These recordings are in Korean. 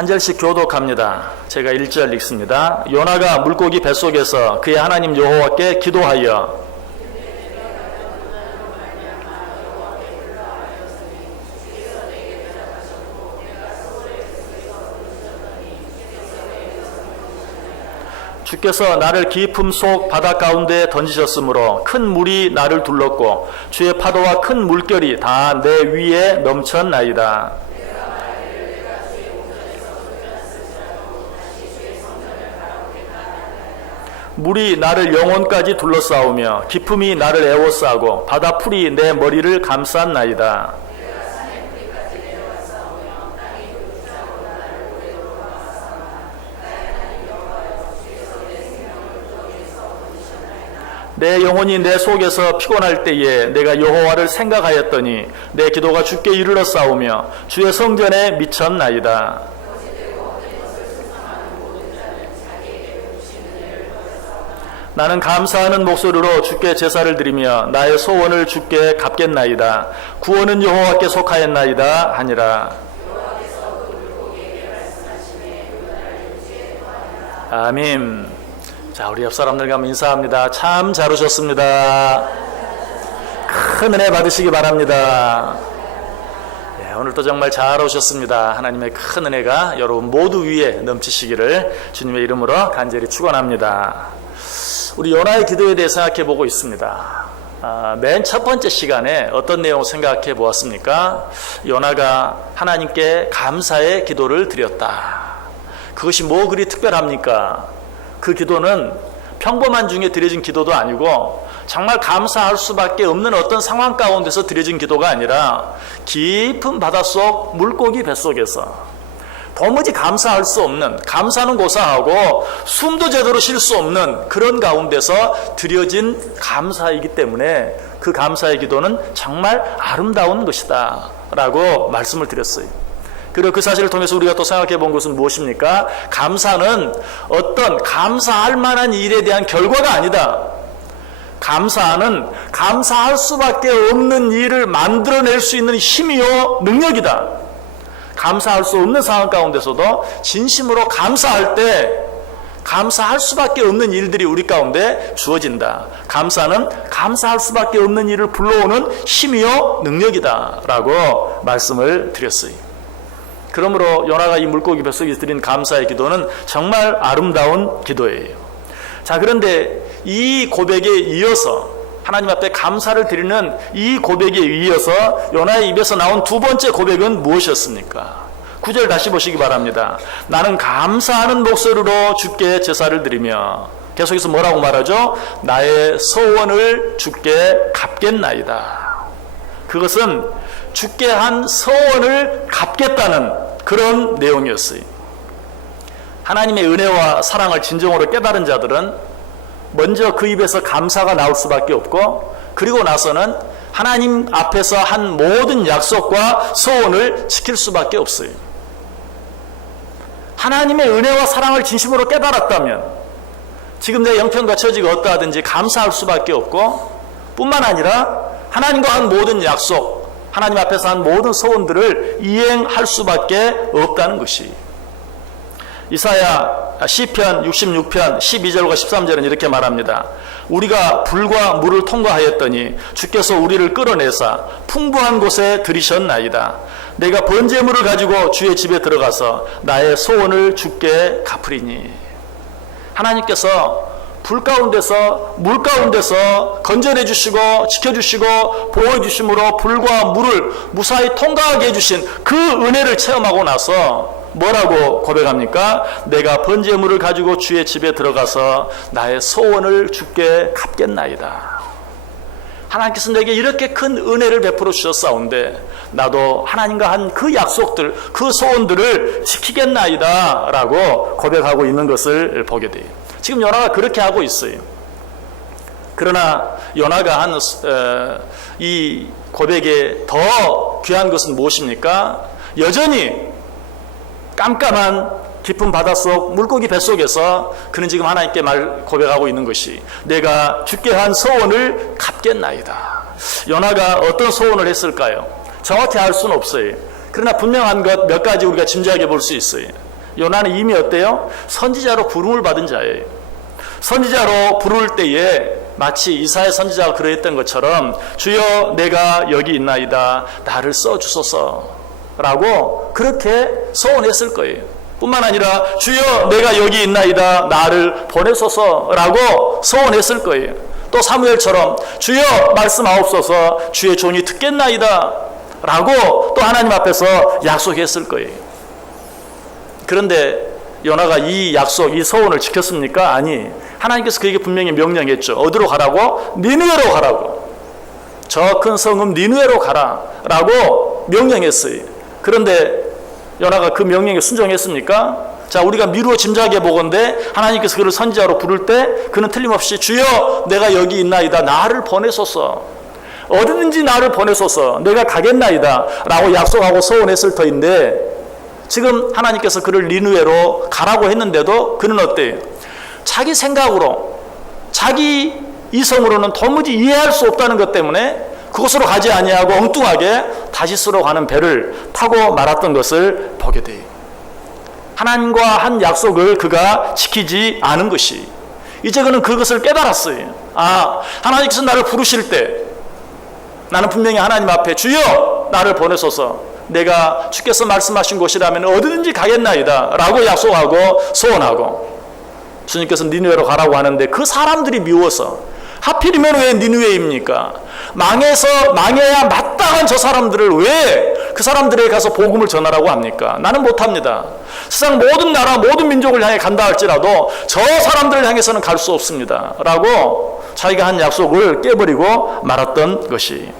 한 절씩 교독합니다. 제가 1절 읽습니다. 요나가 물고기 뱃속에서 그의 하나님 여호와께 기도하여 주께서 나를 깊음 속 바다 가운데 던지셨으므로 큰 물이 나를 둘렀고 주의 파도와 큰 물결이 다 내 위에 넘쳤나이다. 물이 나를 영혼까지 둘러싸우며 깊음이 나를 에워싸고 바다 풀이 내 머리를 감쌌나이다. 내 영혼이 내 속에서 피곤할 때에 내가 여호와를 생각하였더니 내 기도가 주께 이르러 싸우며 주의 성전에 미쳤나이다. 나는 감사하는 목소리로 주께 제사를 드리며 나의 소원을 주께 갚겠나이다. 구원은 여호와께 속하였나이다 하니라. 아멘. 자, 우리 옆 사람들과 한번 인사합니다. 참 잘 오셨습니다. 큰 은혜 받으시기 바랍니다. 네, 오늘도 정말 잘 오셨습니다. 하나님의 큰 은혜가 여러분 모두 위에 넘치시기를 주님의 이름으로 간절히 축원합니다. 우리 요나의 기도에 대해 생각해 보고 있습니다. 맨 첫 번째 시간에 어떤 내용을 생각해 보았습니까? 요나가 하나님께 감사의 기도를 드렸다. 그것이 뭐 그리 특별합니까? 그 기도는 평범한 중에 드려진 기도도 아니고 정말 감사할 수밖에 없는 어떤 상황 가운데서 드려진 기도가 아니라 깊은 바닷속 물고기 뱃속에서 도무지 감사할 수 없는, 감사는 고사하고 숨도 제대로 쉴 수 없는 그런 가운데서 드려진 감사이기 때문에 그 감사의 기도는 정말 아름다운 것이다 라고 말씀을 드렸어요. 그리고 그 사실을 통해서 우리가 또 생각해 본 것은 무엇입니까? 감사는 어떤 감사할 만한 일에 대한 결과가 아니다. 감사는 감사할 수밖에 없는 일을 만들어낼 수 있는 힘이요 능력이다. 감사할 수 없는 상황 가운데서도 진심으로 감사할 때 감사할 수밖에 없는 일들이 우리 가운데 주어진다. 감사는 감사할 수밖에 없는 일을 불러오는 힘이요 능력이다 라고 말씀을 드렸어요. 그러므로 요나가 이 물고기 뱃속에 드린 감사의 기도는 정말 아름다운 기도예요. 자, 그런데 이 고백에 이어서 하나님 앞에 감사를 드리는 이 고백에 이어서 요나의 입에서 나온 두 번째 고백은 무엇이었습니까? 9절 다시 보시기 바랍니다. 나는 감사하는 목소리로 주께 제사를 드리며 계속해서 뭐라고 말하죠? 나의 소원을 주께 갚겠나이다. 그것은 주께 한 서원을 갚겠다는 그런 내용이었어요. 하나님의 은혜와 사랑을 진정으로 깨달은 자들은 먼저 그 입에서 감사가 나올 수밖에 없고 그리고 나서는 하나님 앞에서 한 모든 약속과 서원을 지킬 수밖에 없어요. 하나님의 은혜와 사랑을 진심으로 깨달았다면 지금 내 형편과 처지가 어떠하든지 감사할 수밖에 없고 뿐만 아니라 하나님과 한 모든 약속, 하나님 앞에서 한 모든 소원들을 이행할 수밖에 없다는 것이. 이사야 시편 66편 12절과 13절은 이렇게 말합니다. 우리가 불과 물을 통과하였더니 주께서 우리를 끌어내사 풍부한 곳에 들이셨나이다. 내가 번제물을 가지고 주의 집에 들어가서 나의 소원을 주께 갚으리니. 하나님께서 불 가운데서 물 가운데서 건져내 주시고 지켜주시고 보호해 주심으로 불과 물을 무사히 통과하게 해주신 그 은혜를 체험하고 나서 뭐라고 고백합니까? 내가 번제물을 가지고 주의 집에 들어가서 나의 소원을 주께 갚겠나이다. 하나님께서 내게 이렇게 큰 은혜를 베풀어 주셨사온데 나도 하나님과 한 그 약속들, 그 소원들을 지키겠나이다 라고 고백하고 있는 것을 보게 돼요. 지금 요나가 그렇게 하고 있어요. 그러나 요나가 한 이 고백에 더 귀한 것은 무엇입니까? 여전히 깜깜한 깊은 바닷속 물고기 뱃속에서 그는 지금 하나님께 고백하고 있는 것이 내가 주께 한 소원을 갚겠나이다. 요나가 어떤 소원을 했을까요? 정확히 알 수는 없어요. 그러나 분명한 것 몇 가지 우리가 짐작해 볼 수 있어요. 요나는 이미 어때요? 선지자로 부름을 받은 자예요. 선지자로 부를 때에 마치 이사야 선지자가 그러했던 것처럼 주여 내가 여기 있나이다 나를 써주소서 라고 그렇게 소원했을 거예요. 뿐만 아니라 주여 내가 여기 있나이다 나를 보내소서 라고 소원했을 거예요. 또 사무엘처럼 주여 말씀하옵소서 주의 종이 듣겠나이다 라고 또 하나님 앞에서 약속했을 거예요. 그런데 요나가 이 약속, 이 소원을 지켰습니까? 아니, 하나님께서 그에게 분명히 명령했죠. 어디로 가라고? 니느웨로 가라고. 저 큰 성읍 니느웨로 가라 라고 명령했어요. 그런데 요나가 그 명령에 순종했습니까? 자, 우리가 미루어 짐작해 보건대 하나님께서 그를 선지자로 부를 때 그는 틀림없이 주여 내가 여기 있나이다 나를 보내소서, 어디든지 나를 보내소서, 내가 가겠나이다 라고 약속하고 소원했을 터인데, 지금 하나님께서 그를 니느웨로 가라고 했는데도 그는 어때요? 자기 생각으로, 자기 이성으로는 도무지 이해할 수 없다는 것 때문에 그곳으로 가지 아니하고 엉뚱하게 다시스로 가는 배를 타고 말았던 것을 보게 돼요. 하나님과 한 약속을 그가 지키지 않은 것이, 이제 그는 그것을 깨달았어요. 아, 하나님께서 나를 부르실 때 나는 분명히 하나님 앞에 주여 나를 보내소서, 내가 주께서 말씀하신 곳이라면 어디든지 가겠나이다 라고 약속하고 소원하고, 주님께서 니느웨로 가라고 하는데 그 사람들이 미워서, 하필이면 왜 니느웨입니까? 망해야 마땅한 저 사람들을 왜 그 사람들에게 가서 복음을 전하라고 합니까? 나는 못합니다. 세상 모든 나라 모든 민족을 향해 간다 할지라도 저 사람들을 향해서는 갈 수 없습니다 라고 자기가 한 약속을 깨버리고 말았던 것이.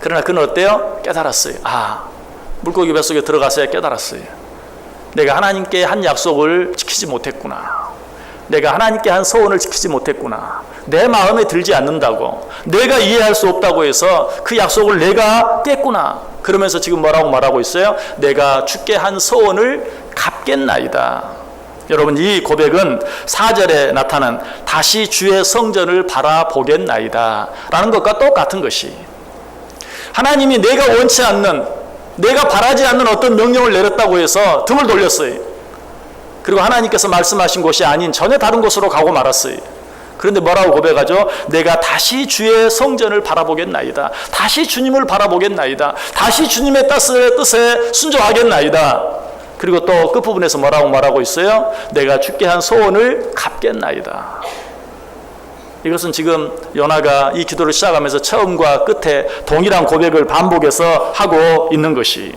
그러나 그는 어때요? 깨달았어요. 아, 물고기 뱃속에 들어가서야 깨달았어요. 내가 하나님께 한 약속을 지키지 못했구나. 내가 하나님께 한 소원을 지키지 못했구나. 내 마음에 들지 않는다고, 내가 이해할 수 없다고 해서 그 약속을 내가 깼구나. 그러면서 지금 뭐라고 말하고 있어요? 내가 주께 한 소원을 갚겠나이다. 여러분, 이 고백은 4절에 나타난 다시 주의 성전을 바라보겠나이다 라는 것과 똑같은 것이, 하나님이 내가 원치 않는, 내가 바라지 않는 어떤 명령을 내렸다고 해서 등을 돌렸어요. 그리고 하나님께서 말씀하신 곳이 아닌 전혀 다른 곳으로 가고 말았어요. 그런데 뭐라고 고백하죠? 내가 다시 주의 성전을 바라보겠나이다. 다시 주님을 바라보겠나이다. 다시 주님의 뜻에 순종하겠나이다. 그리고 또 끝부분에서 뭐라고 말하고 있어요? 내가 주께 한 소원을 갚겠나이다. 이것은 지금 요나가 이 기도를 시작하면서 처음과 끝에 동일한 고백을 반복해서 하고 있는 것이,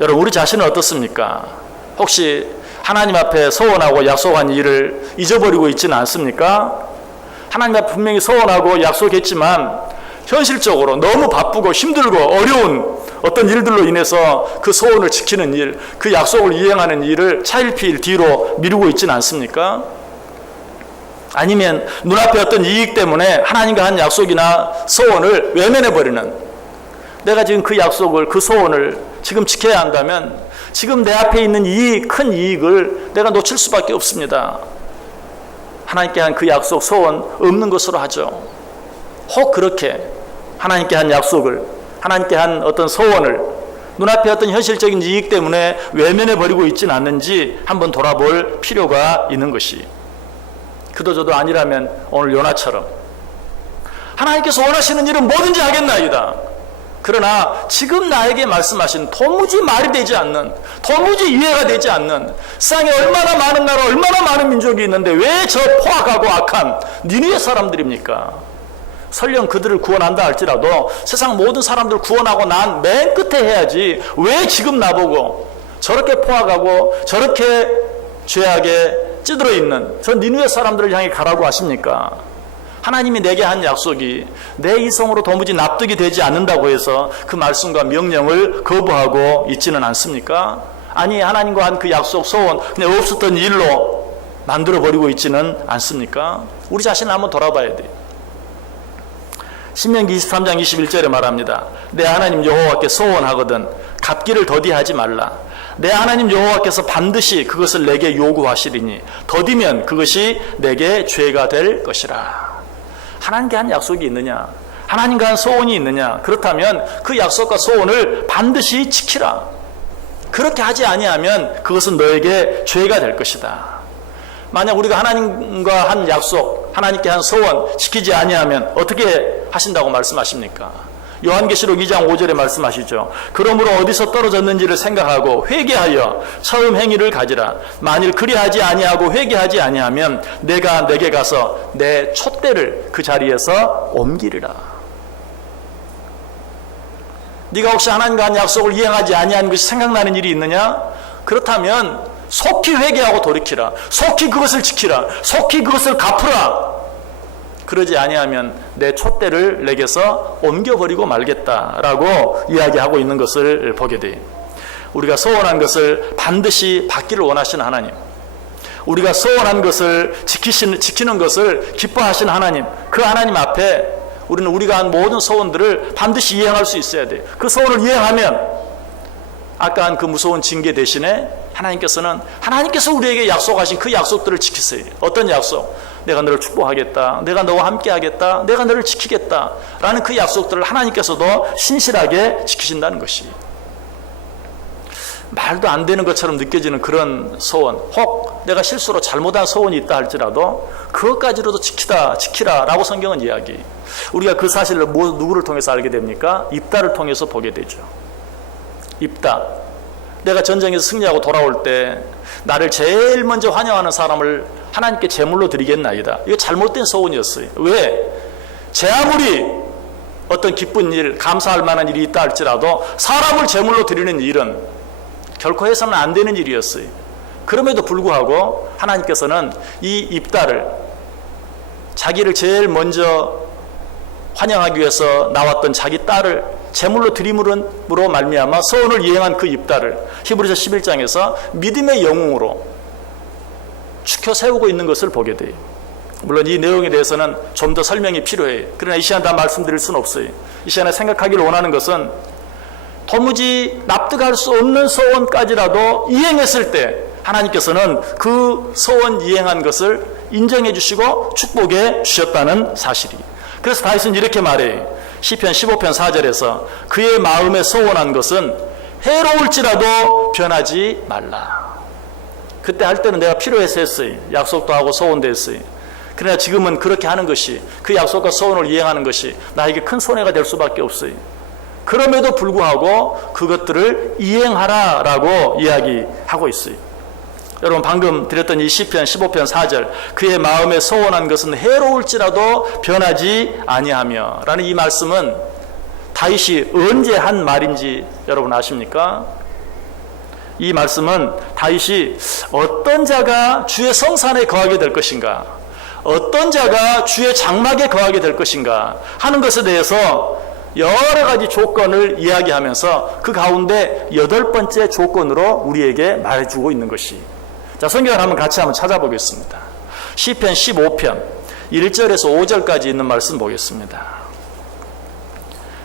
여러분, 우리 자신은 어떻습니까? 혹시 하나님 앞에 소원하고 약속한 일을 잊어버리고 있지는 않습니까? 하나님 앞에 분명히 소원하고 약속했지만 현실적으로 너무 바쁘고 힘들고 어려운 어떤 일들로 인해서 그 소원을 지키는 일, 그 약속을 이행하는 일을 차일피일 뒤로 미루고 있지는 않습니까? 아니면 눈앞에 어떤 이익 때문에 하나님과 한 약속이나 소원을 외면해버리는, 내가 지금 그 약속을, 그 소원을 지금 지켜야 한다면 지금 내 앞에 있는 이 큰 이익을 내가 놓칠 수밖에 없습니다. 하나님께 한 그 약속, 소원 없는 것으로 하죠. 혹 그렇게 하나님께 한 약속을, 하나님께 한 어떤 소원을 눈앞에 어떤 현실적인 이익 때문에 외면해버리고 있지는 않는지 한번 돌아볼 필요가 있는 것이, 그도저도 아니라면 오늘 요나처럼 하나님께서 원하시는 일은 뭐든지 하겠나이다. 그러나 지금 나에게 말씀하신 도무지 말이 되지 않는, 도무지 이해가 되지 않는, 세상에 얼마나 많은 나라, 얼마나 많은 민족이 있는데 왜 저 포악하고 악한 니느웨 사람들입니까? 설령 그들을 구원한다 할지라도 세상 모든 사람들 구원하고 난 맨 끝에 해야지 왜 지금 나보고 저렇게 포악하고 저렇게 죄악에 찌들어 있는 저 니느웨 사람들을 향해 가라고 하십니까? 하나님이 내게 한 약속이 내 이성으로 도무지 납득이 되지 않는다고 해서 그 말씀과 명령을 거부하고 있지는 않습니까? 아니, 하나님과 한 그 약속, 소원 그냥 없었던 일로 만들어버리고 있지는 않습니까? 우리 자신을 한번 돌아봐야 돼요. 신명기 23장 21절에 말합니다. 내 하나님 여호와께 소원하거든 갚기를 더디하지 말라. 내 하나님 여호와께서 반드시 그것을 내게 요구하시리니 더디면 그것이 내게 죄가 될 것이라. 하나님께 한 약속이 있느냐? 하나님과 한 소원이 있느냐? 그렇다면 그 약속과 소원을 반드시 지키라. 그렇게 하지 아니하면 그것은 너에게 죄가 될 것이다. 만약 우리가 하나님과 한 약속, 하나님께 한 소원 지키지 아니하면 어떻게 하신다고 말씀하십니까? 요한계시록 2장 5절에 말씀하시죠. 그러므로 어디서 떨어졌는지를 생각하고 회개하여 처음 행위를 가지라. 만일 그리하지 아니하고 회개하지 아니하면 내가 내게 가서 내 촛대를 그 자리에서 옮기리라. 네가 혹시 하나님과 한 약속을 이행하지 아니한 것이 생각나는 일이 있느냐? 그렇다면 속히 회개하고 돌이키라. 속히 그것을 지키라. 속히 그것을 갚으라. 그러지 아니하면 내 촛대를 내게서 옮겨버리고 말겠다라고 이야기하고 있는 것을 보게 돼요. 우리가 소원한 것을 반드시 받기를 원하시는 하나님, 우리가 소원한 것을 지키는 것을 기뻐하시는 하나님, 그 하나님 앞에 우리는 우리가 한 모든 소원들을 반드시 이행할 수 있어야 돼요. 그 소원을 이행하면 아까 한 그 무서운 징계 대신에 하나님께서 우리에게 약속하신 그 약속들을 지키세요. 어떤 약속? 내가 너를 축복하겠다. 내가 너와 함께 하겠다. 내가 너를 지키겠다. 라는 그 약속들을 하나님께서도 신실하게 지키신다는 것이. 말도 안 되는 것처럼 느껴지는 그런 소원, 혹 내가 실수로 잘못한 소원이 있다 할지라도 그것까지라도 지키라 라고 성경은 이야기. 우리가 그 사실을 누구를 통해서 알게 됩니까? 입다를 통해서 보게 되죠. 입다. 내가 전쟁에서 승리하고 돌아올 때 나를 제일 먼저 환영하는 사람을 하나님께 제물로 드리겠나이다. 이거 잘못된 소원이었어요. 왜? 제 아무리 어떤 기쁜 일, 감사할 만한 일이 있다 할지라도 사람을 제물로 드리는 일은 결코 해서는 안 되는 일이었어요. 그럼에도 불구하고 하나님께서는 이 입다를 자기를 제일 먼저 환영하기 위해서 나왔던 자기 딸을 제물로 드림으로 말미암아 소원을 이행한 그 입다를 히브리서 11장에서 믿음의 영웅으로 추켜 세우고 있는 것을 보게 돼요. 물론 이 내용에 대해서는 좀 더 설명이 필요해요. 그러나 이 시간 다 말씀드릴 수는 없어요. 이 시간에 생각하기를 원하는 것은 도무지 납득할 수 없는 소원까지라도 이행했을 때 하나님께서는 그 소원 이행한 것을 인정해 주시고 축복해 주셨다는 사실이. 그래서 다윗은 이렇게 말해요. 시편 15편 4절에서 그의 마음에 소원한 것은 해로울지라도 변하지 말라. 그때 할 때는 내가 필요해서 했어요. 약속도 하고 소원도 했어요. 그러나 지금은 그렇게 하는 것이, 그 약속과 소원을 이행하는 것이 나에게 큰 손해가 될 수밖에 없어요. 그럼에도 불구하고 그것들을 이행하라라고 이야기하고 있어요. 여러분 방금 드렸던 이 시편 15편 4절 그의 마음에 소원한 것은 해로울지라도 변하지 아니하며 라는 이 말씀은 다윗이 언제 한 말인지 여러분 아십니까? 이 말씀은 다윗이 어떤 자가 주의 성산에 거하게 될 것인가, 어떤 자가 주의 장막에 거하게 될 것인가 하는 것에 대해서 여러 가지 조건을 이야기하면서 그 가운데 8번째 조건으로 우리에게 말해주고 있는 것이. 자, 성경을 같이 한번 찾아보겠습니다. 시편 15편 1절에서 5절까지 있는 말씀 보겠습니다.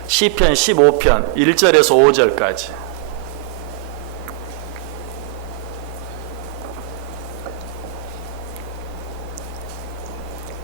시편 15편 1절에서 5절까지.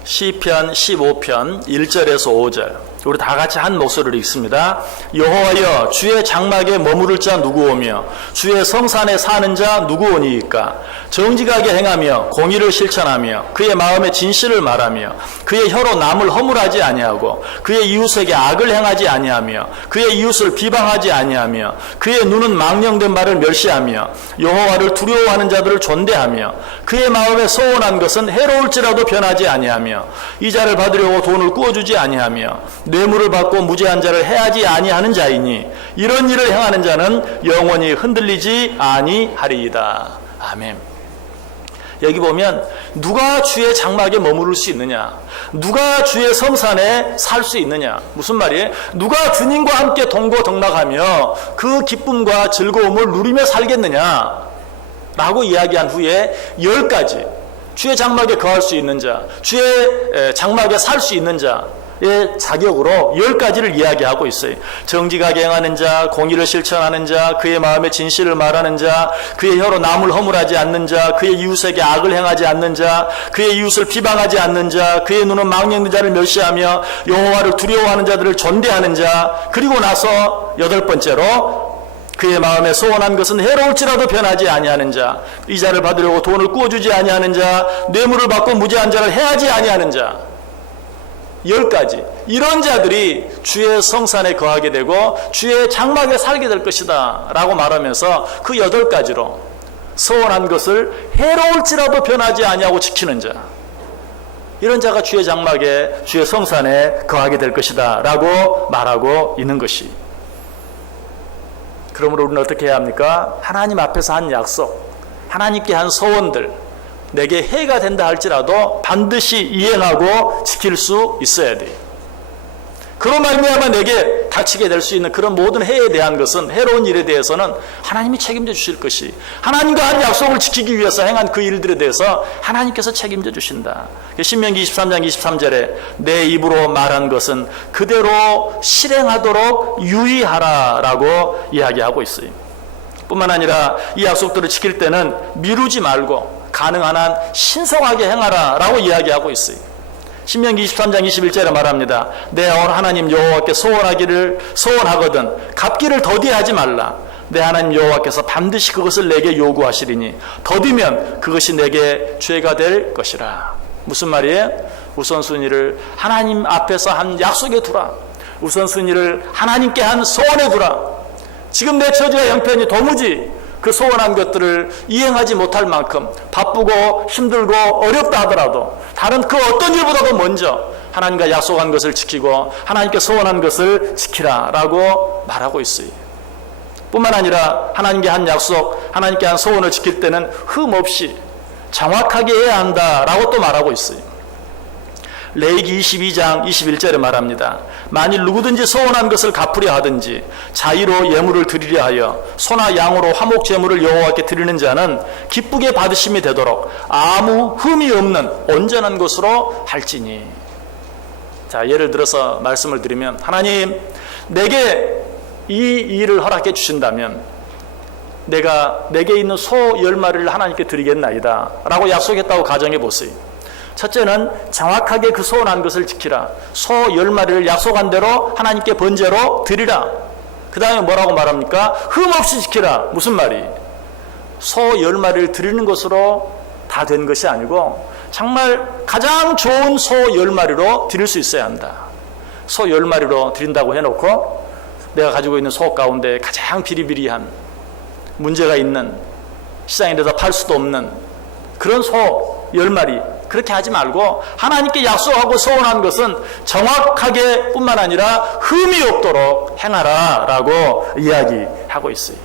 시편 15편 1절에서 5절. 우리 다 같이 한 목소리를 읽습니다. 여호와여, 주의 장막에 머무를 자 누구오며 주의 성산에 사는 자 누구오니이까? 정직하게 행하며 공의를 실천하며 그의 마음에 진실을 말하며 그의 혀로 남을 허물하지 아니하고 그의 이웃에게 악을 행하지 아니하며 그의 이웃을 비방하지 아니하며 그의 눈은 망령된 말을 멸시하며 여호와를 두려워하는 자들을 존대하며 그의 마음에 소원한 것은 해로울지라도 변하지 아니하며 이자를 받으려고 돈을 꾸어주지 아니하며 뇌물을 받고 무죄한 자를 해하지 아니하는 자이니 이런 일을 행하는 자는 영원히 흔들리지 아니하리이다. 아멘. 여기 보면 누가 주의 장막에 머무를 수 있느냐, 누가 주의 성산에 살 수 있느냐, 무슨 말이에요? 누가 주님과 함께 동고동락하며 그 기쁨과 즐거움을 누리며 살겠느냐 라고 이야기한 후에 10가지 주의 장막에 거할 수 있는 자, 주의 장막에 살 수 있는 자의 자격으로 10가지를 이야기하고 있어요. 정직하게 행하는 자, 공의를 실천하는 자, 그의 마음에 진실을 말하는 자, 그의 혀로 남을 허물하지 않는 자, 그의 이웃에게 악을 행하지 않는 자, 그의 이웃을 비방하지 않는 자, 그의 눈은 망령된 자를 멸시하며 여호와를 두려워하는 자들을 존대하는 자, 그리고 나서 8번째로 그의 마음에 소원한 것은 해로울지라도 변하지 아니하는 자, 이자를 받으려고 돈을 꾸어주지 아니하는 자, 뇌물을 받고 무죄한 자를 해하지 아니하는 자, 10가지. 이런 자들이 주의 성산에 거하게 되고 주의 장막에 살게 될 것이다 라고 말하면서 그 8가지로 소원한 것을 해로울지라도 변하지 아니하고 지키는 자, 이런 자가 주의 장막에 주의 성산에 거하게 될 것이다 라고 말하고 있는 것이. 그러므로 우리는 어떻게 해야 합니까? 하나님 앞에서 한 약속, 하나님께 한 소원들, 내게 해가 된다 할지라도 반드시 이행하고 지킬 수 있어야 돼요. 그로 말미암아 내게 닥치게 될 수 있는 그런 모든 해에 대한 것은, 해로운 일에 대해서는 하나님이 책임져 주실 것이, 하나님과 한 약속을 지키기 위해서 행한 그 일들에 대해서 하나님께서 책임져 주신다. 신명기 23장 23절에 내 입으로 말한 것은 그대로 실행하도록 유의하라 라고 이야기하고 있어요. 뿐만 아니라 이 약속들을 지킬 때는 미루지 말고 가능한 한 신성하게 행하라 라고 이야기하고 있어요. 신명기 23장 21절에 말합니다. 내 하나님 여호와께 소원하거든 갚기를 더디하지 말라. 내 하나님 여호와께서 반드시 그것을 내게 요구하시리니 더디면 그것이 내게 죄가 될 것이라. 무슨 말이에요? 우선순위를 하나님 앞에서 한 약속에 두라. 우선순위를 하나님께 한 소원에 두라. 지금 내 처지와 형편이 도무지 그 소원한 것들을 이행하지 못할 만큼 바쁘고 힘들고 어렵다 하더라도 다른 그 어떤 일보다도 먼저 하나님과 약속한 것을 지키고 하나님께 소원한 것을 지키라 라고 말하고 있어요. 뿐만 아니라 하나님께 한 약속, 하나님께 한 소원을 지킬 때는 흠없이 정확하게 해야 한다라고 또 말하고 있어요. 레위기 22장 21절에 말합니다. 만일 누구든지 소원한 것을 갚으려 하든지 자의로 예물을 드리려 하여 소나 양으로 화목 제물을 여호와께 드리는 자는 기쁘게 받으심이 되도록 아무 흠이 없는 온전한 것으로 할지니. 자, 예를 들어서 말씀을 드리면, 하나님 내게 이 일을 허락해 주신다면 내게 있는 소 10마리를 하나님께 드리겠나이다 라고 약속했다고 가정해 보세요. 첫째는 정확하게 그 소원한 것을 지키라. 소 10마리를 약속한 대로 하나님께 번제로 드리라. 그 다음에 뭐라고 말합니까? 흠없이 지키라. 무슨 말이? 소 10마리를 드리는 것으로 다 된 것이 아니고 정말 가장 좋은 소 10마리로 드릴 수 있어야 한다. 소 10마리로 드린다고 해놓고 내가 가지고 있는 소 가운데 가장 비리비리한 문제가 있는, 시장에 내다 팔 수도 없는 그런 소 10마리, 그렇게 하지 말고 하나님께 약속하고 소원한 것은 정확하게 뿐만 아니라 흠이 없도록 행하라 라고 이야기하고 있어요.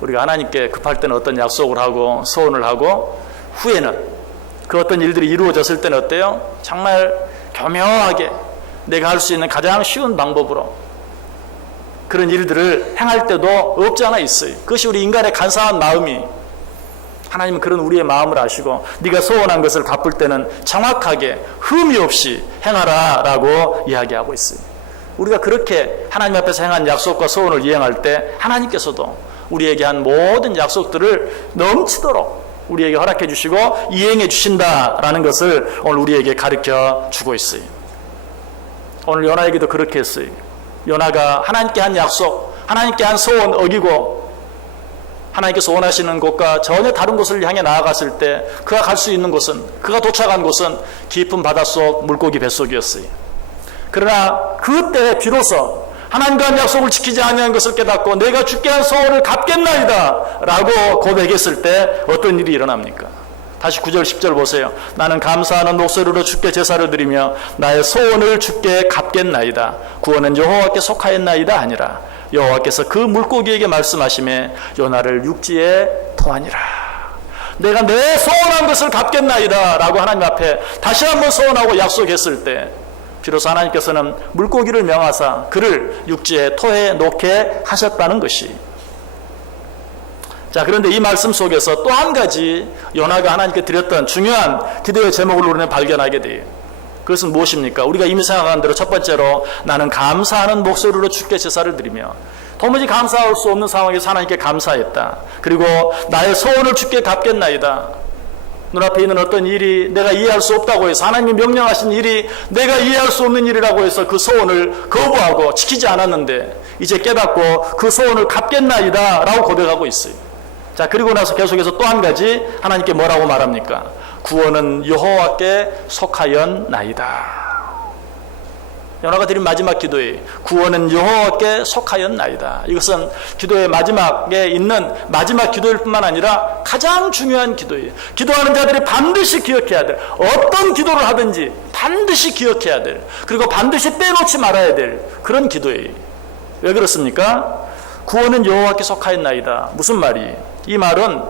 우리가 하나님께 급할 때는 어떤 약속을 하고 소원을 하고 후에는 그 어떤 일들이 이루어졌을 때는 어때요? 정말 교묘하게 내가 할 수 있는 가장 쉬운 방법으로 그런 일들을 행할 때도 없지 않아 있어요. 그것이 우리 인간의 간사한 마음이, 하나님은 그런 우리의 마음을 아시고 네가 소원한 것을 갚을 때는 정확하게 흠이 없이 행하라 라고 이야기하고 있어요. 우리가 그렇게 하나님 앞에서 행한 약속과 소원을 이행할 때 하나님께서도 우리에게 한 모든 약속들을 넘치도록 우리에게 허락해 주시고 이행해 주신다라는 것을 오늘 우리에게 가르쳐 주고 있어요. 오늘 요나에게도 그렇게 했어요. 요나가 하나님께 한 약속, 하나님께 한 소원 어기고 하나님께서 원하시는 곳과 전혀 다른 곳을 향해 나아갔을 때 그가 갈 수 있는 곳은, 그가 도착한 곳은 깊은 바닷속 물고기 뱃속이었어요. 그러나 그때 비로소 하나님과 한 약속을 지키지 아니한 것을 깨닫고 내가 주께 한 소원을 갚겠나이다 라고 고백했을 때 어떤 일이 일어납니까? 다시 9절 10절 보세요. 나는 감사하는 목소리로 주께 제사를 드리며 나의 소원을 주께 갚겠나이다. 구원은 여호와께 속하였나이다 하니라. 여호와께서 그 물고기에게 말씀하시매 요나를 육지에 토하니라. 내가 내 소원한 것을 갚겠나이다 라고 하나님 앞에 다시 한번 소원하고 약속했을 때 비로소 하나님께서는 물고기를 명하사 그를 육지에 토해 놓게 하셨다는 것이. 자, 그런데 이 말씀 속에서 또 한 가지 요나가 하나님께 드렸던 중요한 기도의 제목을 우리는 발견하게 돼요. 그것은 무엇입니까? 우리가 이미 생각한 대로 첫 번째로 나는 감사하는 목소리로 주께 제사를 드리며, 도무지 감사할 수 없는 상황에서 하나님께 감사했다. 그리고 나의 소원을 주께 갚겠나이다. 눈앞에 있는 어떤 일이 내가 이해할 수 없다고 해서, 하나님이 명령하신 일이 내가 이해할 수 없는 일이라고 해서 그 소원을 거부하고 지키지 않았는데 이제 깨닫고 그 소원을 갚겠나이다 라고 고백하고 있어요. 자, 그리고 나서 계속해서 또 한 가지 하나님께 뭐라고 말합니까? 구원은 여호와께 속하였나이다. 요나가 드린 마지막 기도에 구원은 여호와께 속하였나이다. 이것은 기도의 마지막에 있는 마지막 기도일 뿐만 아니라 가장 중요한 기도예요. 기도하는 자들이 반드시 기억해야 될, 어떤 기도를 하든지 반드시 기억해야 될, 그리고 반드시 빼놓지 말아야 될 그런 기도예요. 왜 그렇습니까? 구원은 여호와께 속하였나이다. 무슨 말이에요? 이 말은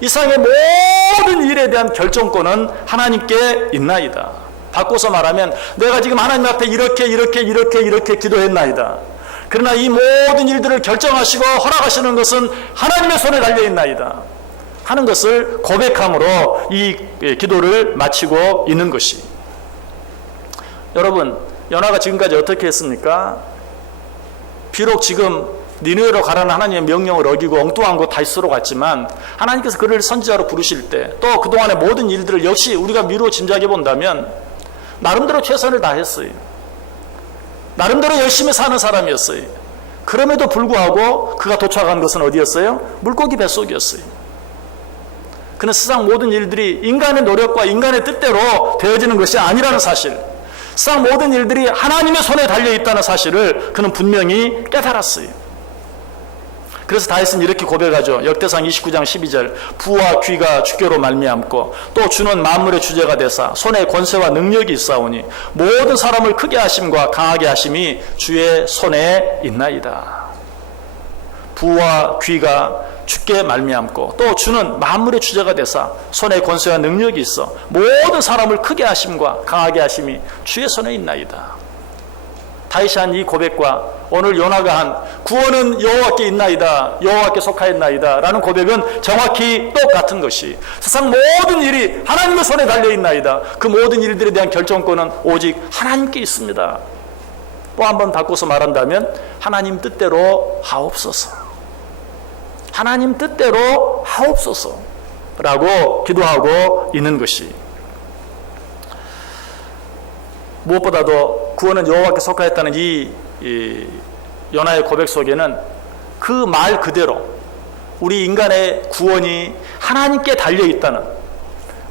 이 세상의 모든 일에 대한 결정권은 하나님께 있나이다. 바꿔서 말하면 내가 지금 하나님 앞에 이렇게 기도했나이다. 그러나 이 모든 일들을 결정하시고 허락하시는 것은 하나님의 손에 달려있나이다 하는 것을 고백함으로 이 기도를 마치고 있는 것이. 여러분, 요나가 지금까지 어떻게 했습니까? 비록 지금 니느웨로 가라는 하나님의 명령을 어기고 엉뚱한 곳 다시스로 갔지만 하나님께서 그를 선지자로 부르실 때 또 그동안의 모든 일들을 역시 우리가 미루어 짐작해 본다면 나름대로 최선을 다했어요. 나름대로 열심히 사는 사람이었어요. 그럼에도 불구하고 그가 도착한 것은 어디였어요? 물고기 뱃속이었어요. 그는 세상 모든 일들이 인간의 노력과 인간의 뜻대로 되어지는 것이 아니라는 사실, 세상 모든 일들이 하나님의 손에 달려있다는 사실을 그는 분명히 깨달았어요. 그래서 다윗은 이렇게 고백하죠. 역대상 29장 12절 부와 귀가 주께로 말미암고 또 주는 만물의 주제가 되사 손에 권세와 능력이 있사오니 모든 사람을 크게 하심과 강하게 하심이 주의 손에 있나이다. 부와 귀가 주께 말미암고 또 주는 만물의 주제가 되사 손에 권세와 능력이 있어 모든 사람을 크게 하심과 강하게 하심이 주의 손에 있나이다. 다윗이 한 이 고백과 오늘 요나가 한 구원은 여호와께 있나이다, 여호와께 속하였나이다 라는 고백은 정확히 똑같은 것이, 세상 모든 일이 하나님의 손에 달려있나이다. 그 모든 일들에 대한 결정권은 오직 하나님께 있습니다. 또 한 번 바꿔서 말한다면 하나님 뜻대로 하옵소서, 하나님 뜻대로 하옵소서 라고 기도하고 있는 것이. 무엇보다도 구원은 여호와께 속하였다는 이 요나의 고백 속에는 그 말 그대로 우리 인간의 구원이 하나님께 달려있다는,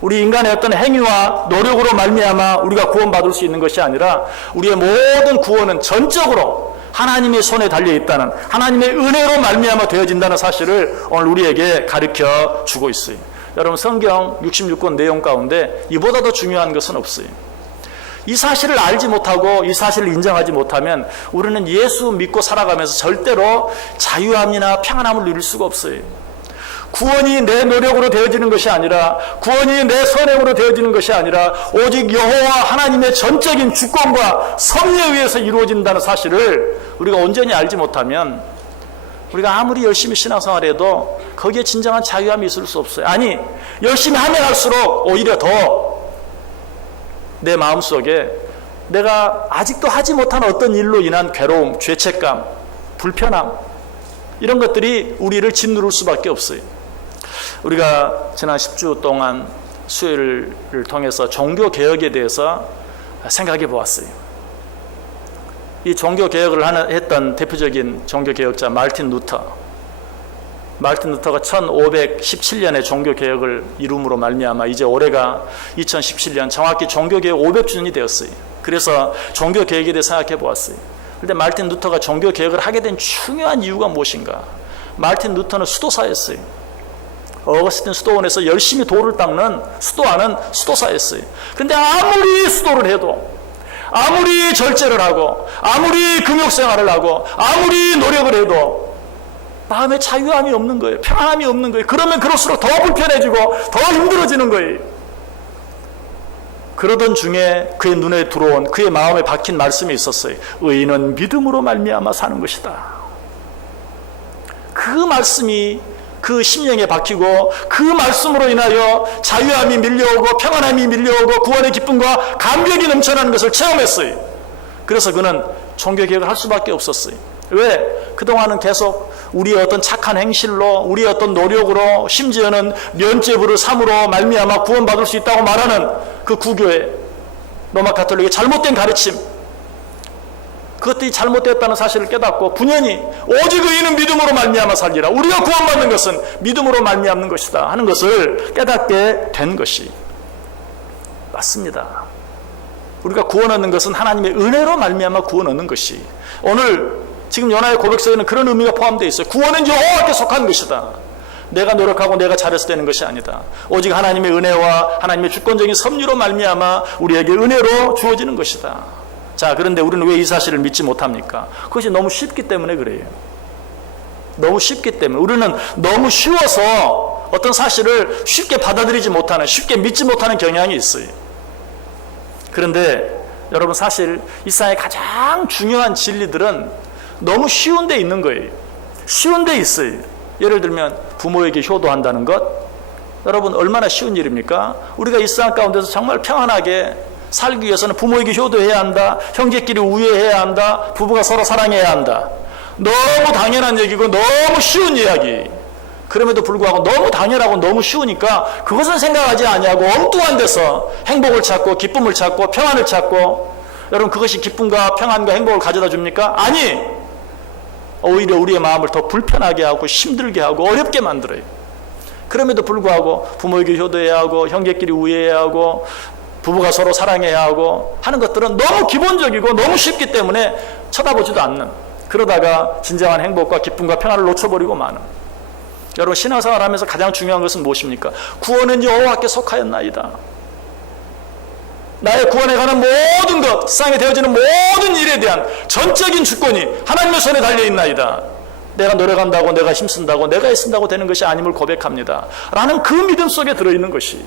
우리 인간의 어떤 행위와 노력으로 말미암아 우리가 구원받을 수 있는 것이 아니라 우리의 모든 구원은 전적으로 하나님의 손에 달려있다는, 하나님의 은혜로 말미암아 되어진다는 사실을 오늘 우리에게 가르쳐 주고 있어요. 여러분, 성경 66권 내용 가운데 이보다 더 중요한 것은 없어요. 이 사실을 알지 못하고 이 사실을 인정하지 못하면 우리는 예수 믿고 살아가면서 절대로 자유함이나 평안함을 누릴 수가 없어요. 구원이 내 노력으로 되어지는 것이 아니라, 구원이 내 선행으로 되어지는 것이 아니라 오직 여호와 하나님의 전적인 주권과 섭리에 의해서 이루어진다는 사실을 우리가 온전히 알지 못하면 우리가 아무리 열심히 신앙생활해도 거기에 진정한 자유함이 있을 수 없어요. 아니, 열심히 하면 할수록 오히려 더 내 마음속에 내가 아직도 하지 못한 어떤 일로 인한 괴로움, 죄책감, 불편함, 이런 것들이 우리를 짓누를 수밖에 없어요. 우리가 지난 10주 동안 수요일을 통해서 종교개혁에 대해서 생각해 보았어요. 이 종교개혁을 했던 대표적인 종교개혁자 마르틴 루터가 1517년에 종교개혁을 이룸으로 말미암아 이제 올해가 2017년 정확히 종교개혁 500주년이 되었어요. 그래서 종교개혁에 대해 생각해 보았어요. 그런데 마르틴 루터가 종교개혁을 하게 된 중요한 이유가 무엇인가? 마르틴 루터는 수도사였어요. 어거스틴 수도원에서 열심히 돌을 닦는 수도하는 수도사였어요. 그런데 아무리 수도를 해도, 아무리 절제를 하고, 아무리 금욕생활을 하고, 아무리 노력을 해도 마음에 자유함이 없는 거예요. 평안함이 없는 거예요. 그러면 그럴수록 더 불편해지고 더 힘들어지는 거예요. 그러던 중에 그의 눈에 들어온, 그의 마음에 박힌 말씀이 있었어요. 의인은 믿음으로 말미암아 사는 것이다. 그 말씀이 그 심령에 박히고 그 말씀으로 인하여 자유함이 밀려오고 평안함이 밀려오고 구원의 기쁨과 감격이 넘쳐나는 것을 체험했어요. 그래서 그는 종교개혁을 할 수밖에 없었어요. 왜? 그동안은 계속 우리의 어떤 착한 행실로, 우리의 어떤 노력으로, 심지어는 면죄부를 삼으로 말미암아 구원받을 수 있다고 말하는 그 구교의 로마 가톨릭의 잘못된 가르침, 그 그것들이 잘못되었다는 사실을 깨닫고 분연히 오직 의인은 믿음으로 말미암아 살리라. 우리가 구원받는 것은 믿음으로 말미암는 것이다 하는 것을 깨닫게 된 것이 맞습니다. 우리가 구원 얻는 것은 하나님의 은혜로 말미암아 구원 얻는 것이, 오늘 지금 연하의 고백서에는 그런 의미가 포함되어 있어요. 구원은 여호와께 속한 것이다. 내가 노력하고 내가 잘해서 되는 것이 아니다. 오직 하나님의 은혜와 하나님의 주권적인 섭리로 말미암아 우리에게 은혜로 주어지는 것이다. 자, 그런데 우리는 왜 이 사실을 믿지 못합니까? 그것이 너무 쉽기 때문에 그래요. 너무 쉽기 때문에. 우리는 너무 쉬워서 어떤 사실을 쉽게 받아들이지 못하는, 쉽게 믿지 못하는 경향이 있어요. 그런데 여러분, 사실 이 세상의 가장 중요한 진리들은 너무 쉬운 데 있는 거예요. 쉬운 데 있어요. 예를 들면 부모에게 효도한다는 것, 여러분 얼마나 쉬운 일입니까? 우리가 이 세상 가운데서 정말 평안하게 살기 위해서는 부모에게 효도해야 한다, 형제끼리 우애해야 한다, 부부가 서로 사랑해야 한다. 너무 당연한 얘기고 너무 쉬운 이야기. 그럼에도 불구하고 너무 당연하고 너무 쉬우니까 그것은 생각하지 아니하고 엉뚱한 데서 행복을 찾고 기쁨을 찾고 평안을 찾고, 여러분 그것이 기쁨과 평안과 행복을 가져다 줍니까? 아니, 오히려 우리의 마음을 더 불편하게 하고 힘들게 하고 어렵게 만들어요. 그럼에도 불구하고 부모에게 효도해야 하고 형제끼리 우애해야 하고 부부가 서로 사랑해야 하고 하는 것들은 너무 기본적이고 너무 쉽기 때문에 쳐다보지도 않는, 그러다가 진정한 행복과 기쁨과 평안을 놓쳐버리고 마는. 여러분, 신앙생활 하면서 가장 중요한 것은 무엇입니까? 구원은 여호와께 속하였나이다. 나의 구원에 관한 모든 것, 세상에 되어지는 모든 일에 대한 전적인 주권이 하나님의 손에 달려있나이다. 내가 노력한다고, 내가 힘쓴다고, 내가 애쓴다고 되는 것이 아님을 고백합니다 라는 그 믿음 속에 들어있는 것이.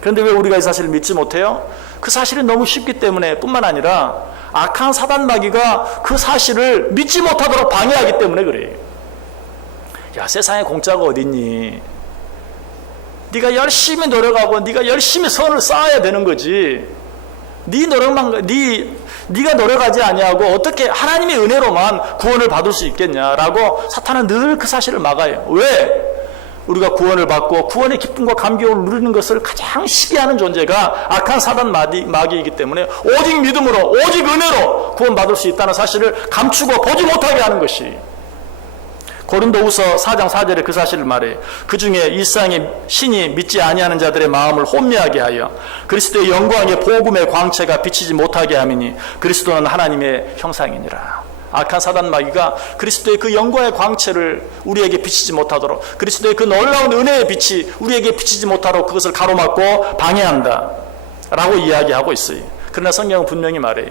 그런데 왜 우리가 이 사실을 믿지 못해요? 그 사실이 너무 쉽기 때문에 뿐만 아니라 악한 사단 마귀가 그 사실을 믿지 못하도록 방해하기 때문에 그래요. 야, 세상에 공짜가 어딨니? 네가 열심히 노력하고 네가 열심히 선을 쌓아야 되는 거지. 네 노력만, 네가 노력하지 아니하고 어떻게 하나님의 은혜로만 구원을 받을 수 있겠냐라고 사탄은 늘 그 사실을 막아요. 왜? 우리가 구원을 받고 구원의 기쁨과 감격을 누리는 것을 가장 시기하는 존재가 악한 사단 마귀이기 때문에 오직 믿음으로, 오직 은혜로 구원받을 수 있다는 사실을 감추고 보지 못하게 하는 것이. 고린도후서 4장 4절에 그 사실을 말해요. 그 중에 이 세상의 신이 믿지 아니하는 자들의 마음을 혼미하게 하여 그리스도의 영광의 복음의 광채가 비치지 못하게 함이니 그리스도는 하나님의 형상이니라. 악한 사단 마귀가 그리스도의 그 영광의 광채를 우리에게 비치지 못하도록, 그리스도의 그 놀라운 은혜의 빛이 우리에게 비치지 못하도록 그것을 가로막고 방해한다 라고 이야기하고 있어요. 그러나 성경은 분명히 말해요.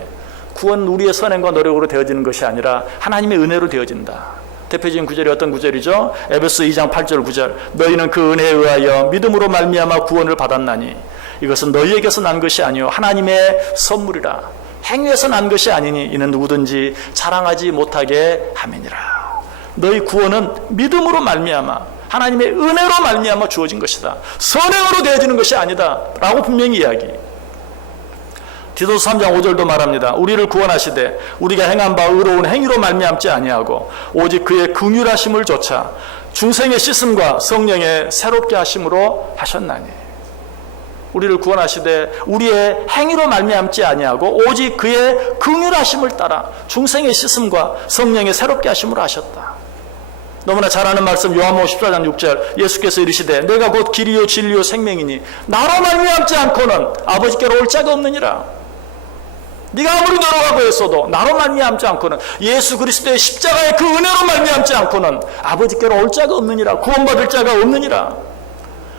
구원은 우리의 선행과 노력으로 되어지는 것이 아니라 하나님의 은혜로 되어진다. 대표적인 구절이 어떤 구절이죠? 에베소 2장 8절 9절. 너희는 그 은혜에 의하여 믿음으로 말미암아 구원을 받았나니 이것은 너희에게서 난 것이 아니요 하나님의 선물이라. 행위에서 난 것이 아니니 이는 누구든지 자랑하지 못하게 함이니라. 너희 구원은 믿음으로 말미암아 하나님의 은혜로 말미암아 주어진 것이다. 선행으로 되어지는 것이 아니다 라고 분명히 이야기해요. 디도서 3장 5절도 말합니다. 우리를 구원하시되 우리가 행한 바 의로운 행위로 말미암지 아니하고 오직 그의 긍휼하심을 조차 중생의 씻음과 성령의 새롭게 하심으로 하셨나니. 우리를 구원하시되 우리의 행위로 말미암지 아니하고 오직 그의 긍휼하심을 따라 중생의 씻음과 성령의 새롭게 하심으로 하셨다. 너무나 잘 아는 말씀 요한복음 14장 6절 예수께서 이르시되 내가 곧 길이요 진리요 생명이니 나로 말미암지 않고는 아버지께로 올 자가 없느니라. 네가 아무리 노력하고 했어도 나로 말미암지 않고는, 예수 그리스도의 십자가의 그 은혜로 말미암지 않고는 아버지께로 올 자가 없느니라. 구원받을 자가 없느니라.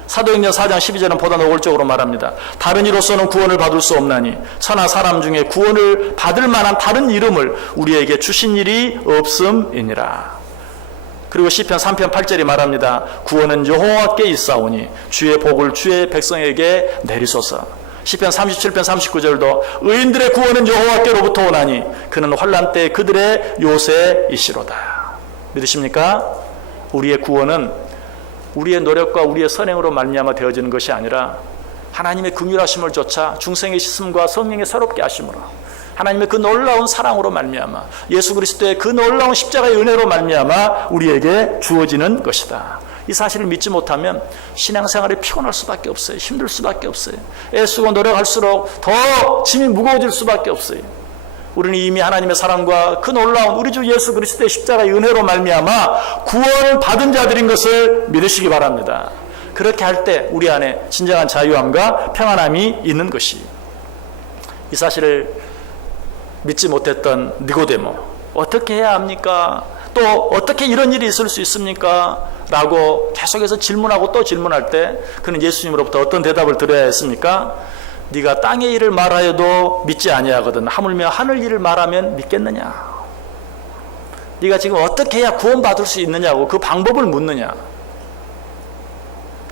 사도행전 4장 12절은 보다 노골적으로 말합니다. 다른 이로서는 구원을 받을 수 없나니 천하 사람 중에 구원을 받을 만한 다른 이름을 우리에게 주신 일이 없음이니라. 그리고 시편 3편 8절이 말합니다. 구원은 여호와께 있사오니 주의 복을 주의 백성에게 내리소서. 시편 37편 39절도 의인들의 구원은 여호와께로부터 오나니 그는 환난 때 그들의 요새이시로다. 믿으십니까? 우리의 구원은 우리의 노력과 우리의 선행으로 말미암아 되어지는 것이 아니라 하나님의 긍휼하심을 조차 중생의 씻음과 성령의 새롭게 하심으로, 하나님의 그 놀라운 사랑으로 말미암아 예수 그리스도의 그 놀라운 십자가의 은혜로 말미암아 우리에게 주어지는 것이다. 이 사실을 믿지 못하면 신앙생활이 피곤할 수밖에 없어요. 힘들 수밖에 없어요. 애쓰고 노력할수록 더 짐이 무거워질 수밖에 없어요. 우리는 이미 하나님의 사랑과 그 놀라운 우리 주 예수 그리스도의 십자가의 은혜로 말미암아 구원을 받은 자들인 것을 믿으시기 바랍니다. 그렇게 할 때 우리 안에 진정한 자유함과 평안함이 있는 것이, 이 사실을 믿지 못했던 니고데모, 어떻게 해야 합니까? 또 어떻게 이런 일이 있을 수 있습니까? 라고 계속해서 질문하고 또 질문할 때 그는 예수님으로부터 어떤 대답을 들어야 했습니까? 네가 땅의 일을 말하여도 믿지 아니하거든 하물며 하늘 일을 말하면 믿겠느냐? 네가 지금 어떻게 해야 구원받을 수 있느냐고 그 방법을 묻느냐?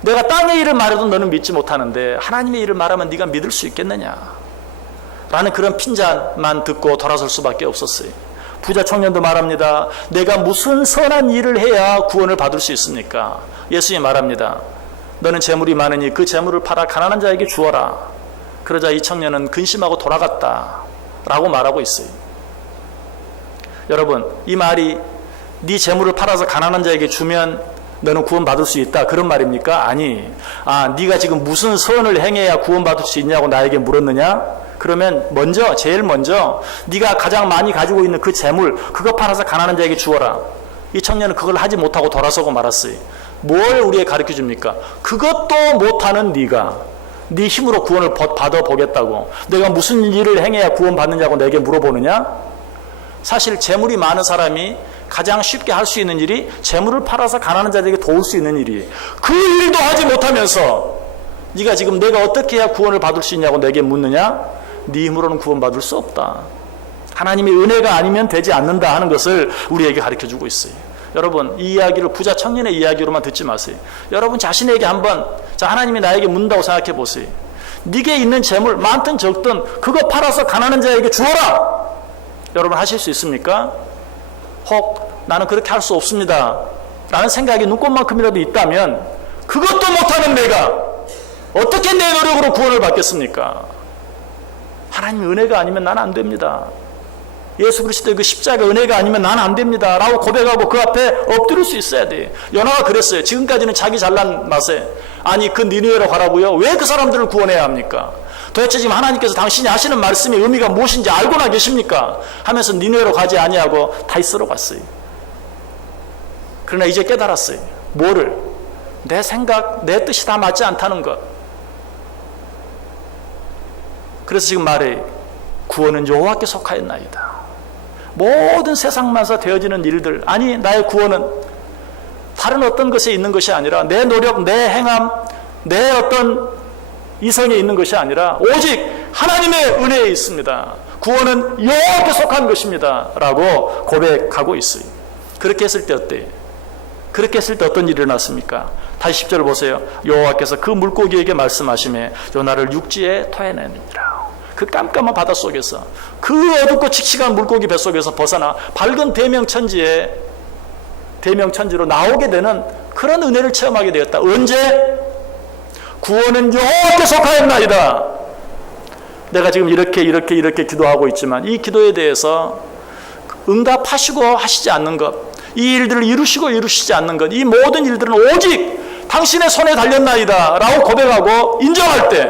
내가 땅의 일을 말해도 너는 믿지 못하는데 하나님의 일을 말하면 네가 믿을 수 있겠느냐? 라는 그런 핀잔만 듣고 돌아설 수밖에 없었어요. 부자 청년도 말합니다. 내가 무슨 선한 일을 해야 구원을 받을 수 있습니까? 예수님이 말합니다. 너는 재물이 많으니 그 재물을 팔아 가난한 자에게 주어라. 그러자 이 청년은 근심하고 돌아갔다 라고 말하고 있어요. 여러분, 이 말이 네 재물을 팔아서 가난한 자에게 주면 너는 구원받을 수 있다 그런 말입니까? 아니, 네가 지금 무슨 선을 행해야 구원받을 수 있냐고 나에게 물었느냐? 그러면 제일 먼저 네가 가장 많이 가지고 있는 그 재물, 그거 팔아서 가난한 자에게 주어라. 이 청년은 그걸 하지 못하고 돌아서고 말았어요. 뭘 우리에게 가르쳐 줍니까? 그것도 못하는 네가 네 힘으로 구원을 받아보겠다고 내가 무슨 일을 행해야 구원받느냐고 내게 물어보느냐? 사실 재물이 많은 사람이 가장 쉽게 할 수 있는 일이 재물을 팔아서 가난한 자들에게 도울 수 있는 일이에요. 그 일도 하지 못하면서 네가 지금 내가 어떻게 해야 구원을 받을 수 있냐고 내게 묻느냐? 네 힘으로는 구원받을 수 없다. 하나님의 은혜가 아니면 되지 않는다 하는 것을 우리에게 가르쳐주고 있어요. 여러분, 이 이야기를 부자 청년의 이야기로만 듣지 마세요. 여러분 자신에게 한번 하나님이 나에게 묻는다고 생각해 보세요. 네게 있는 재물 많든 적든 그거 팔아서 가난한 자에게 주어라. 여러분 하실 수 있습니까? 혹 나는 그렇게 할 수 없습니다 라는 생각이 눈꽃만큼이라도 있다면 그것도 못하는 내가 어떻게 내 노력으로 구원을 받겠습니까? 하나님의 은혜가 아니면 나는 안 됩니다. 예수 그리스도의 그 십자가 은혜가 아니면 나는 안 됩니다 라고 고백하고 그 앞에 엎드릴 수 있어야 돼. 요나가 그랬어요. 지금까지는 자기 잘난 맛에 아니 그 니느웨로 가라고요? 왜 그 사람들을 구원해야 합니까? 도대체 지금 하나님께서 당신이 하시는 말씀의 의미가 무엇인지 알고나 계십니까? 하면서 니느웨로 가지 아니하고 다이스로 갔어요. 그러나 이제 깨달았어요. 뭐를? 내 생각, 내 뜻이 다 맞지 않다는 것. 그래서 지금 말해 구원은 여호와께 속하였나이다. 모든 세상만서 되어지는 일들, 아니 나의 구원은 다른 어떤 것에 있는 것이 아니라 내 노력, 내 행함, 내 어떤 이성에 있는 것이 아니라 오직 하나님의 은혜에 있습니다. 구원은 여호와께 속한 것입니다 라고 고백하고 있어요. 그렇게 했을 때 어때요? 그렇게 했을 때 어떤 일이 일어났습니까? 다시 10절 보세요. 여호와께서 그 물고기에게 말씀하시매 요나를 육지에 토해내니라. 그 깜깜한 바닷속에서 그 어둡고 칙칙한 물고기 뱃속에서 벗어나 밝은 대명천지로 나오게 되는 그런 은혜를 체험하게 되었다. 언제? 구원은 여호와께 속하였나이다. 내가 지금 이렇게 기도하고 있지만 이 기도에 대해서 응답하시고 하시지 않는 것, 이 일들을 이루시고 이루시지 않는 것, 이 모든 일들은 오직 당신의 손에 달렸나이다 라고 고백하고 인정할 때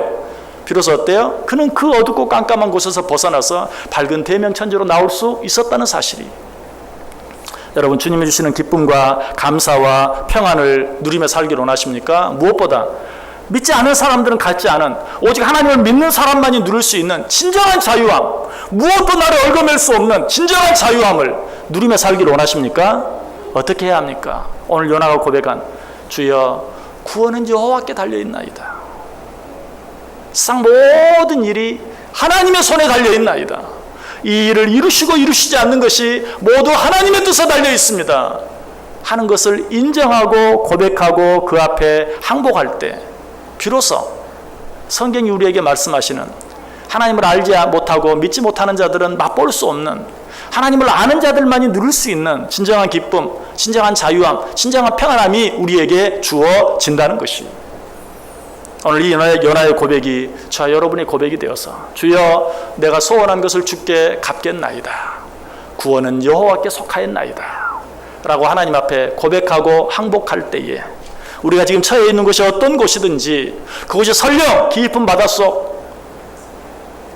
비로소 어때요? 그는 그 어둡고 깜깜한 곳에서 벗어나서 밝은 대명천지로 나올 수 있었다는 사실이, 여러분 주님이 주시는 기쁨과 감사와 평안을 누리며 살기를 원하십니까? 무엇보다 믿지 않은 사람들은 갖지 않은 오직 하나님을 믿는 사람만이 누릴 수 있는 진정한 자유함, 무엇도 나를 얽어맬 수 없는 진정한 자유함을 누리며 살기를 원하십니까? 어떻게 해야 합니까? 오늘 요나가 고백한 주여 구원은 여호와께 달려있나이다. 세상 모든 일이 하나님의 손에 달려있나이다. 이 일을 이루시고 이루시지 않는 것이 모두 하나님의 뜻에 달려있습니다 하는 것을 인정하고 고백하고 그 앞에 항복할 때 비로소 성경이 우리에게 말씀하시는 하나님을 알지 못하고 믿지 못하는 자들은 맛볼 수 없는 하나님을 아는 자들만이 누릴 수 있는 진정한 기쁨, 진정한 자유함, 진정한 평안함이 우리에게 주어진다는 것이에요. 오늘 이 요나의 고백이 저와 여러분의 고백이 되어서 주여 내가 소원한 것을 주께 갚겠나이다. 구원은 여호와께 속하였나이다 라고 하나님 앞에 고백하고 항복할 때에 우리가 지금 처해 있는 곳이 어떤 곳이든지 그곳이 설령 깊은 바닷속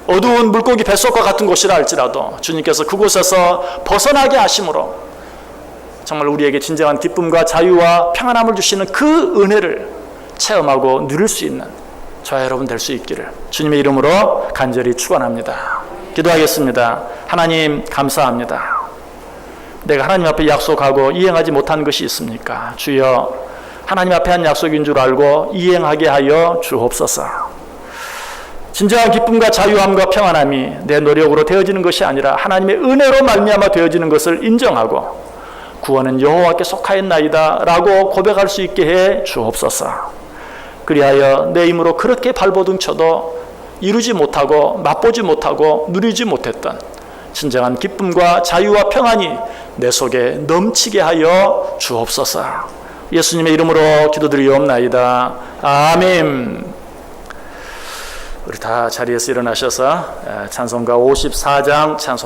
어두운 물고기 뱃속과 같은 곳이라 할지라도 주님께서 그곳에서 벗어나게 하심으로 정말 우리에게 진정한 기쁨과 자유와 평안함을 주시는 그 은혜를 체험하고 누릴 수 있는 저와 여러분 될 수 있기를 주님의 이름으로 간절히 축원합니다. 기도하겠습니다. 하나님 감사합니다. 내가 하나님 앞에 약속하고 이행하지 못한 것이 있습니까? 주여, 하나님 앞에 한 약속인 줄 알고 이행하게 하여 주옵소서. 진정한 기쁨과 자유함과 평안함이 내 노력으로 되어지는 것이 아니라 하나님의 은혜로 말미암아 되어지는 것을 인정하고 구원은 여호와께 속하였나이다 라고 고백할 수 있게 해 주옵소서. 그리하여 내 힘으로 그렇게 발버둥 쳐도 이루지 못하고 맛보지 못하고 누리지 못했던 진정한 기쁨과 자유와 평안이 내 속에 넘치게 하여 주옵소서. 예수님의 이름으로 기도드리옵나이다. 아멘. 우리 다 자리에서 일어나셔서 찬송가 54장 찬송